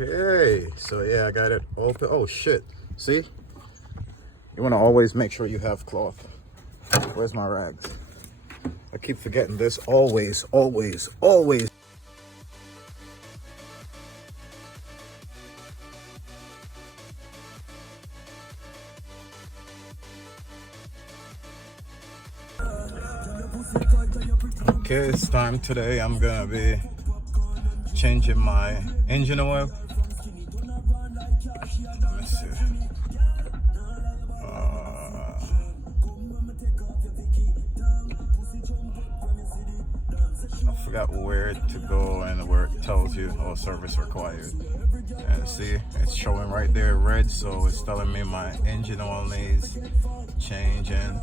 Okay, so yeah, I got it open. Oh shit, see? You want to always make sure you have cloth. Where's my rags? I keep forgetting this. Always. Okay, it's time today. I'm gonna be changing my engine oil. Let me see. I forgot where to go and where it tells you all service required. And see, it's showing right there red, so it's telling me my engine oil needs changing.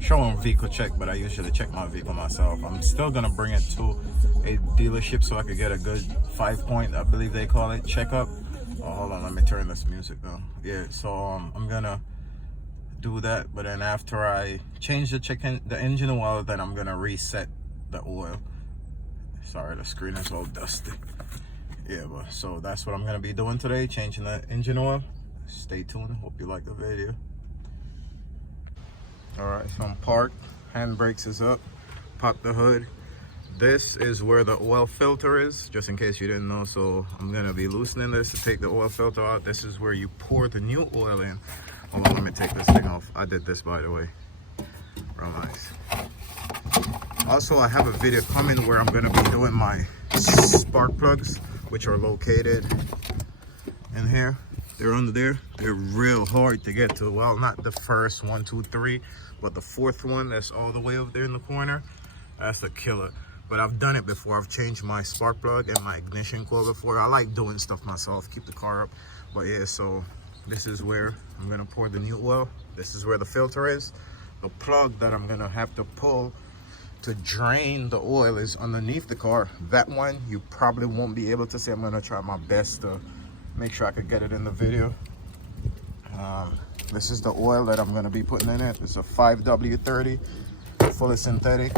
Showing vehicle check, but I usually check my vehicle myself. I'm still gonna bring it to a dealership so I could get a good 5-point, I believe they call it, checkup. Oh, hold on, let me turn this music down. Yeah, so I'm gonna do that, but then after I change the engine oil, then I'm gonna reset the oil. Sorry, the screen is all dusty. Yeah, but so that's what I'm gonna be doing today, changing the engine oil. Stay tuned. Hope you like the video. All right, so I'm parked. Handbrakes is up. Pop the hood. This is where the oil filter is, just in case you didn't know. So I'm gonna be loosening this to take the oil filter out. This is where you pour the new oil in. Hold on, let me take this thing off. I did this, by the way. Real nice. Also, I have a video coming where I'm gonna be doing my spark plugs, which are located in here. They're under there. They're real hard to get to. Well, not the first 1, 2, 3, but the fourth one that's all the way up there in the corner. That's the killer. But I've done it before. I've changed my spark plug and my ignition coil before. I like doing stuff myself, keep the car up. But yeah, so this is where I'm gonna pour the new oil. This is where the filter is. The plug that I'm gonna have to pull to drain the oil is underneath the car. That one you probably won't be able to see. I'm gonna try my best to make sure I could get it in the video. This is the oil that I'm gonna be putting in it. It's a 5W30, fully synthetic.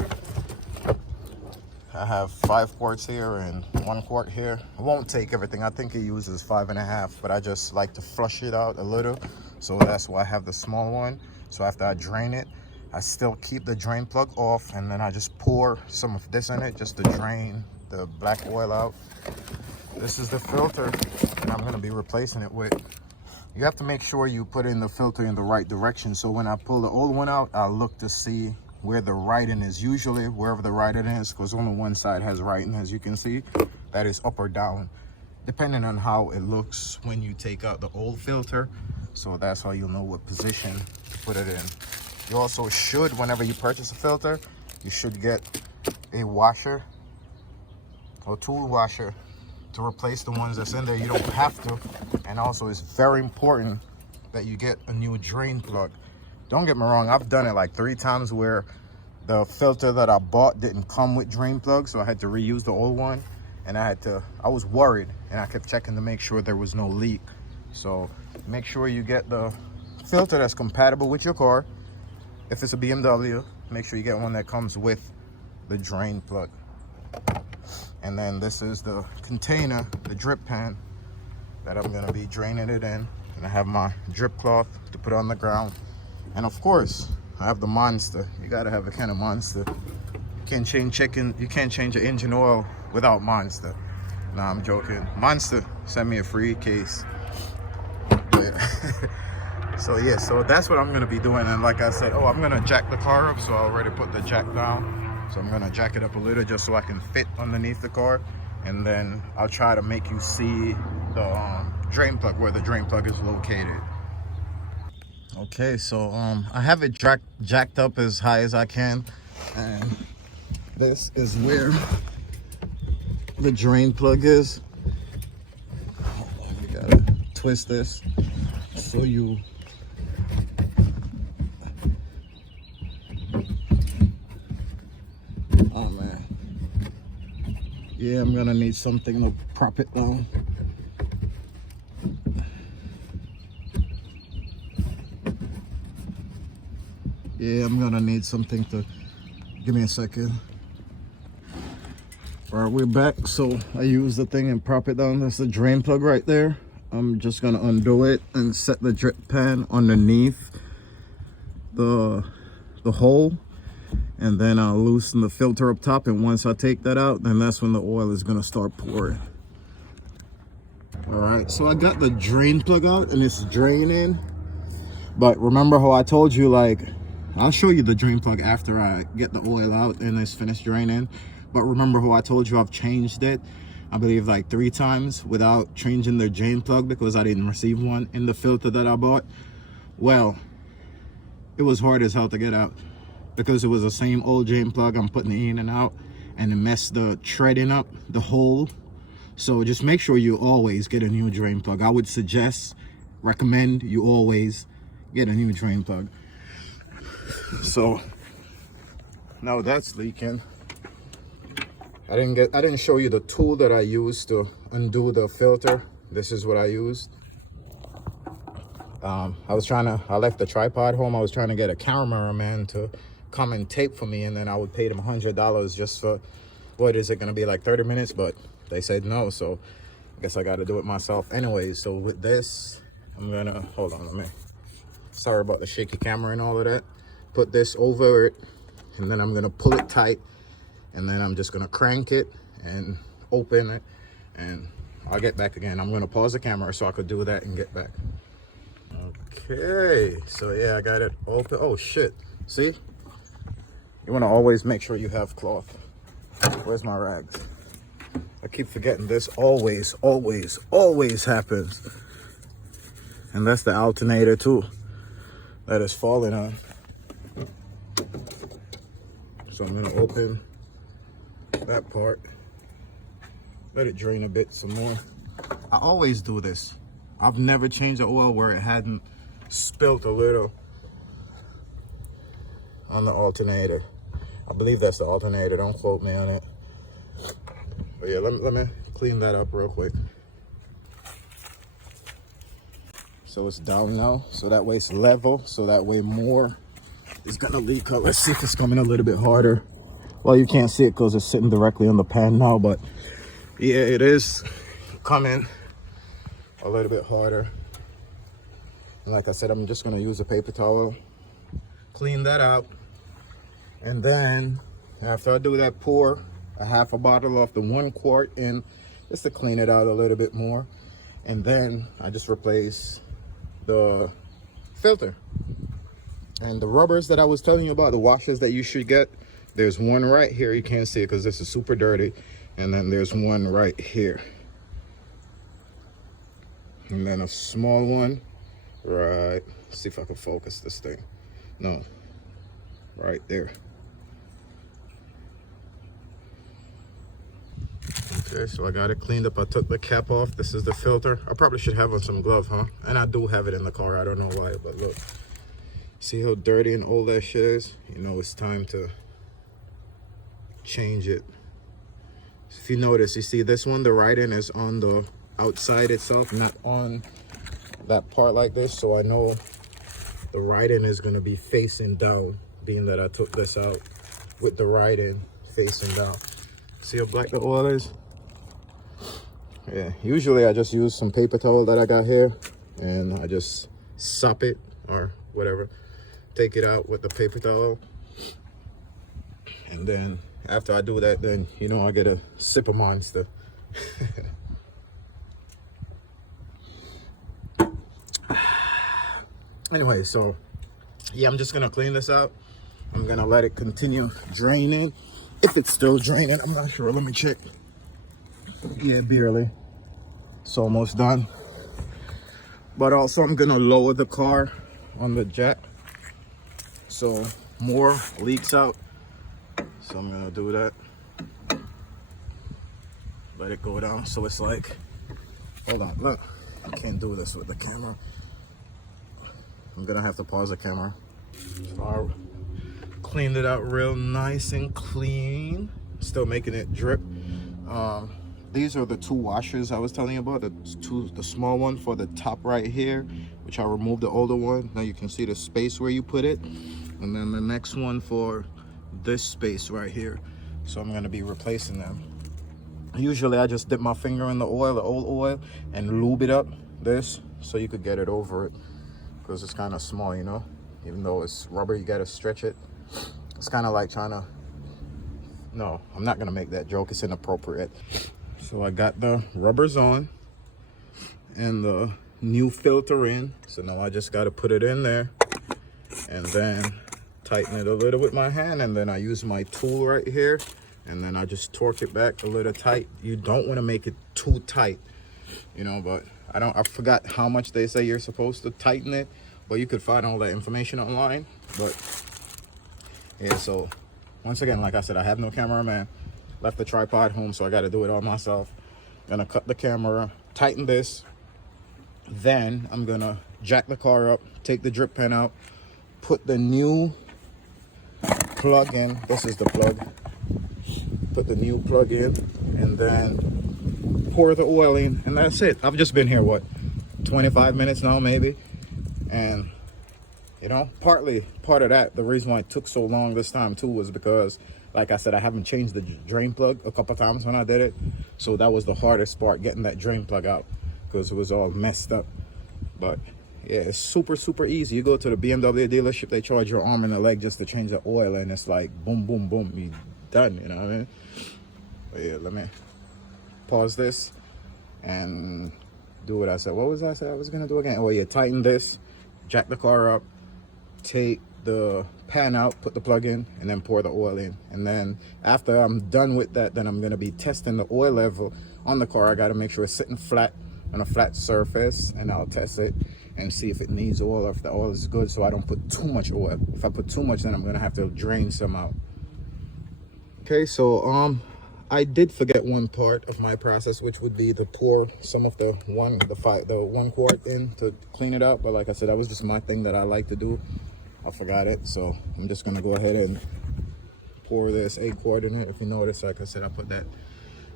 I have 5 quarts here and 1 quart here. I won't take everything. I think it uses 5.5, but I just like to flush it out a little. So that's why I have the small one. So after I drain it, I still keep the drain plug off, and then I just pour some of this in it just to drain the black oil out. This is the filter that I'm gonna be replacing it with. You have to make sure you put in the filter in the right direction. So when I pull the old one out, I'll look to see where the writing is, usually wherever the writing is, because only one side has writing, as you can see. That is up or down, depending on how it looks when you take out the old filter. So that's how you'll know what position to put it in. You also should, whenever you purchase a filter, you should get a washer or tool washer to replace the ones that's in there. You don't have to. And also, it's very important that you get a new drain plug. Don't get me wrong, I've done it like 3 times where the filter that I bought didn't come with drain plugs, so I had to reuse the old one. And I was worried, and I kept checking to make sure there was no leak. So make sure you get the filter that's compatible with your car. If it's a BMW, make sure you get one that comes with the drain plug. And then this is the container, the drip pan that I'm gonna be draining it in. And I have my drip cloth to put on the ground. And of course, I have the Monster. You gotta have a can of Monster. You can't change your engine oil without Monster. Nah, I'm joking. Monster, send me a free case. So yeah, so that's what I'm gonna be doing. And like I said, I'm gonna jack the car up, so I already put the jack down. So I'm gonna jack it up a little just so I can fit underneath the car. And then I'll try to make you see the drain plug, where the drain plug is located. Okay, so I have it jacked up as high as I can. And this is where the drain plug is. You gotta twist this so you yeah, I'm gonna need something to prop it down. Yeah, I'm gonna need something to, give me a second. All right, we're back. So I use the thing and prop it down. That's the drain plug right there. I'm just gonna undo it and set the drip pan underneath the hole, and then I'll loosen the filter up top, and once I take that out, then that's when the oil is gonna start pouring. All right, so I got the drain plug out and it's draining, but remember how I told you, like, I'll show you the drain plug after I get the oil out and it's finished draining. But remember how I told you I've changed it, I believe like 3 times without changing the drain plug because I didn't receive one in the filter that I bought. Well, it was hard as hell to get out because it was the same old drain plug. I'm putting it in and out, and it messed the threading up, the hole. So just make sure you always get a new drain plug. I would recommend you always get a new drain plug. So now that's leaking. I didn't show you the tool that I used to undo the filter. This is what I used. I left the tripod home. I was trying to get a cameraman to come and tape for me, and then I would pay them $100 just for, what is it gonna be, like 30 minutes? But they said no, so I guess I gotta do it myself anyways. So with this, I'm gonna, hold on, sorry about the shaky camera and all of that. Put this over it, and then I'm gonna pull it tight, and then I'm just gonna crank it and open it, and I'll get back again. I'm gonna pause the camera so I could do that and get back. Okay, so yeah, I got it open. Oh shit, see? You wanna always make sure you have cloth. Where's my rags? I keep forgetting this always happens. And that's the alternator too that is falling on. So I'm gonna open that part, let it drain a bit some more. I always do this. I've never changed the oil where it hadn't spilt a little on the alternator. I believe that's the alternator, don't quote me on it. But yeah, let me clean that up real quick. So it's down now, so that way it's level, so that way more is gonna leak out. Let's see if it's coming a little bit harder. Well, you can't see it because it's sitting directly on the pan now, but yeah, it is coming a little bit harder. And like I said, I'm just gonna use a paper towel, clean that out, and then after I do that, pour a half a bottle of the 1 quart in just to clean it out a little bit more. And then I just replace the filter. And the rubbers that I was telling you about, the washers that you should get, there's one right here. You can't see it because this is super dirty. And then there's one right here. And then a small one, right, let's see if I can focus this thing. No, right there. Okay, so I got it cleaned up. I took the cap off. This is the filter. I probably should have on some gloves, huh? And I do have it in the car. I don't know why, but look. See how dirty and old that shit is? You know it's time to change it. If you notice, you see this one, the writing is on the outside itself, not on that part like this. So I know the writing is gonna be facing down, being that I took this out with the writing facing down. See how black the oil is? Yeah, usually I just use some paper towel that I got here and I just sop it or whatever. Take it out with the paper towel. And then after I do that, then you know I get a sip of Monster. Anyway, so yeah, I'm just gonna clean this out. I'm gonna let it continue draining. If it's still draining, I'm not sure. Let me check. Yeah, barely. It's almost done. But also I'm gonna lower the car on the jack so more leaks out. So I'm gonna do that. Let it go down so it's like, hold on, look, I can't do this with the camera. I'm gonna have to pause the camera. So I cleaned it out real nice and clean. Still making it drip. These are the 2 washers I was telling you about. The small one for the top right here, which I removed the older one. Now you can see the space where you put it. And then the next one for this space right here. So I'm gonna be replacing them. Usually I just dip my finger in the oil, the old oil, and lube it up this so you could get it over it, because it's kind of small, you know. Even though it's rubber, you gotta stretch it. It's kind of like trying to, no, I'm not gonna make that joke, it's inappropriate. So I got the rubbers on and the new filter in, so now I just got to put it in there and then tighten it a little with my hand, and then I use my tool right here, and then I just torque it back a little tight. You don't want to make it too tight, you know, but I forgot how much they say you're supposed to tighten it, but you could find all that information online. But yeah, so once again, like I said, I have no cameraman, left the tripod home, so I got to do it all myself. Gonna cut the camera, tighten this, then I'm gonna jack the car up, take the drip pen out, put the new plug in. This is the plug. Put the new plug in, and then pour the oil in, and that's it. I've just been here, what, 25 minutes now maybe, and you know, part of that, the reason why it took so long this time too was because, like I said, I haven't changed the drain plug a couple times when I did it, so that was the hardest part, getting that drain plug out, because it was all messed up. But yeah, it's super easy. You go to the BMW dealership, they charge your arm and a leg just to change the oil, and it's like boom boom boom, you done, you know what I mean? But yeah, let me pause this and do what I said. What was I said I was gonna do again? Oh yeah, tighten this, jack the car up, take the pan out, put the plug in, and then pour the oil in. And then after I'm done with that, then I'm gonna be testing the oil level on the car. I gotta make sure it's sitting flat on a flat surface, and I'll test it and see if it needs oil or if the oil is good, so I don't put too much oil. If I put too much, then I'm gonna have to drain some out. Okay, so I did forget one part of my process, which would be to pour some of the 1 quart in to clean it up. But like I said, that was just my thing that I like to do. I forgot it, so I'm just gonna go ahead and pour this 8 quart in it. If you notice, like I said, I put that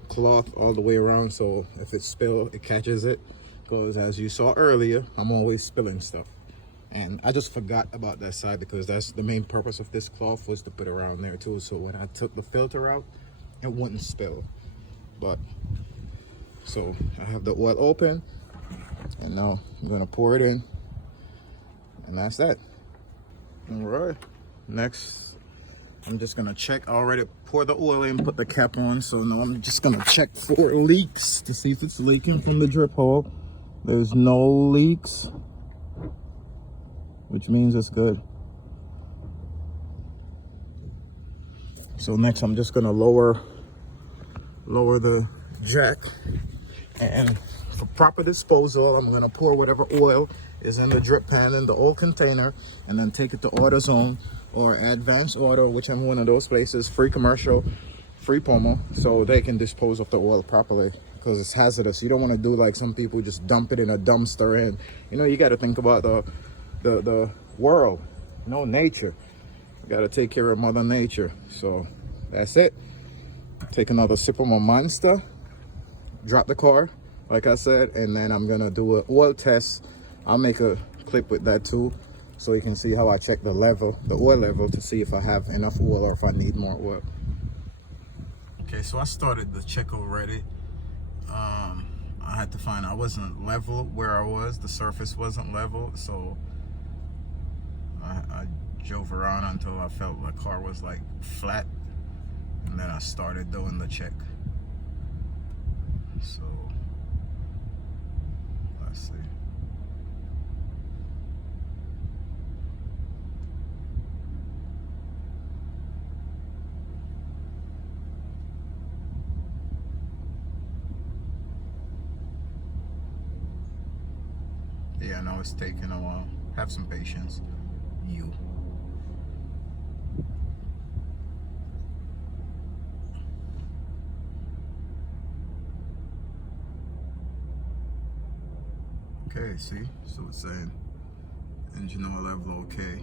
cloth all the way around, so if it spills, it catches it, because as you saw earlier, I'm always spilling stuff, and I just forgot about that side, because that's the main purpose of this cloth, was to put around there too, so when I took the filter out, it wouldn't spill. But so I have the oil open, and now I'm gonna pour it in, and that's that. All right, next I'm just gonna check. I already poured the oil in, put the cap on, so now I'm just gonna check for leaks to see if it's leaking from the drip hole. There's no leaks, which means it's good. So next I'm just gonna lower the jack, and for proper disposal, I'm gonna pour whatever oil is in the drip pan in the old container, and then take it to AutoZone or Advanced Auto, whichever one of those places, free commercial, free promo, so they can dispose of the oil properly, because it's hazardous. You don't want to do like some people, just dump it in a dumpster, and you know, you got to think about the world, you know, nature. You got to take care of Mother Nature. So that's it. Take another sip of my Monster, drop the car like I said, and then I'm gonna do an oil test. I'll make a clip with that too, so you can see how I check the oil level, to see if I have enough oil or if I need more oil. Okay, so I started the check already. I had to find, I wasn't level where I was, the surface wasn't level, so I drove around until I felt the car was like flat, and then I started doing the check. So let's see. Yeah, I know it's taking a while. Have some patience, you. Okay, see, so it's saying engine oil level okay.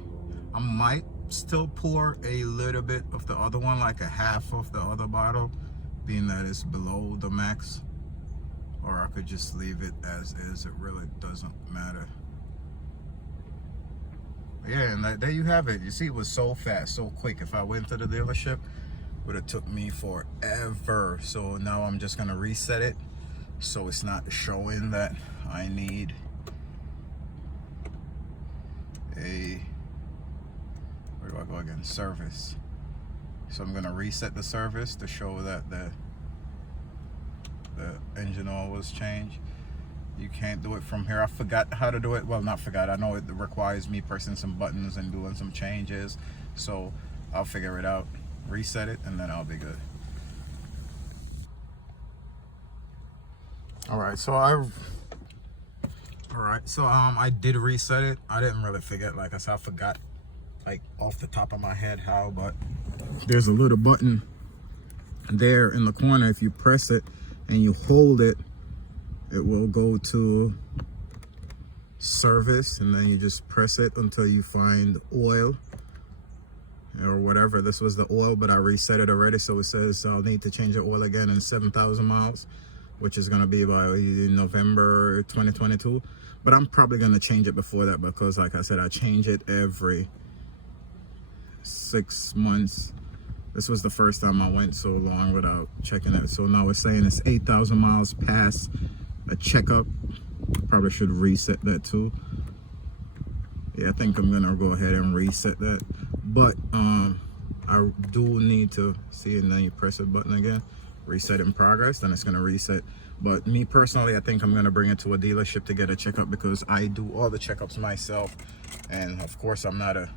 I might still pour a little bit of the other one, like a half of the other bottle, being that it's below the max, or I could just leave it as is. It really doesn't matter. Yeah, and there you have it. You see, it was so fast, so quick. If I went to the dealership, would have took me forever. So now I'm just gonna reset it so it's not showing that I need a, where do I go again, service. So I'm gonna reset the service to show that the engine oil was changed. You can't do it from here. I forgot how to do it. Well, not forgot, I know it requires me pressing some buttons and doing some changes, so I'll figure it out, reset it, and then I'll be good. All right, so I did reset it. I didn't really forget, like I said, I forgot like off the top of my head how, but there's a little button there in the corner. If you press it and you hold it, it will go to service, and then you just press it until you find oil or whatever. This was the oil, but I reset it already, so it says I'll need to change the oil again in 7,000 miles, which is going to be by November 2022. But I'm probably going to change it before that, because like I said, I change it every 6 months. This was the first time I went so long without checking it. So now it's saying it's 8,000 miles past a checkup. Probably should reset that too. Yeah, I think I'm gonna go ahead and reset that. But I do need to see, and then you press the button again, reset in progress, then it's gonna reset. But me personally, I think I'm gonna bring it to a dealership to get a checkup, because I do all the checkups myself, and of course I'm not a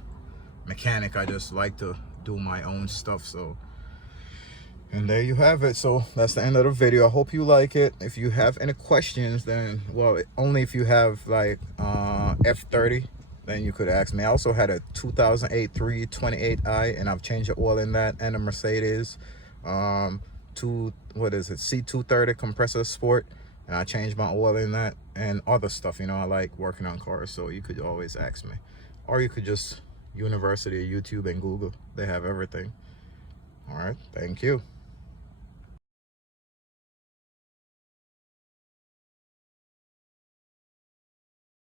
mechanic. I just like to do my own stuff. So, and there you have it. So that's the end of the video. I hope you like it. If you have any questions, then, well, only if you have like F30, then you could ask me. I also had a 2008 328i, and I've changed the oil in that, and a Mercedes C230 compressor sport, and I changed my oil in that, and other stuff. You know, I like working on cars, so you could always ask me, or you could just University of YouTube and Google. They have everything. All right, thank you.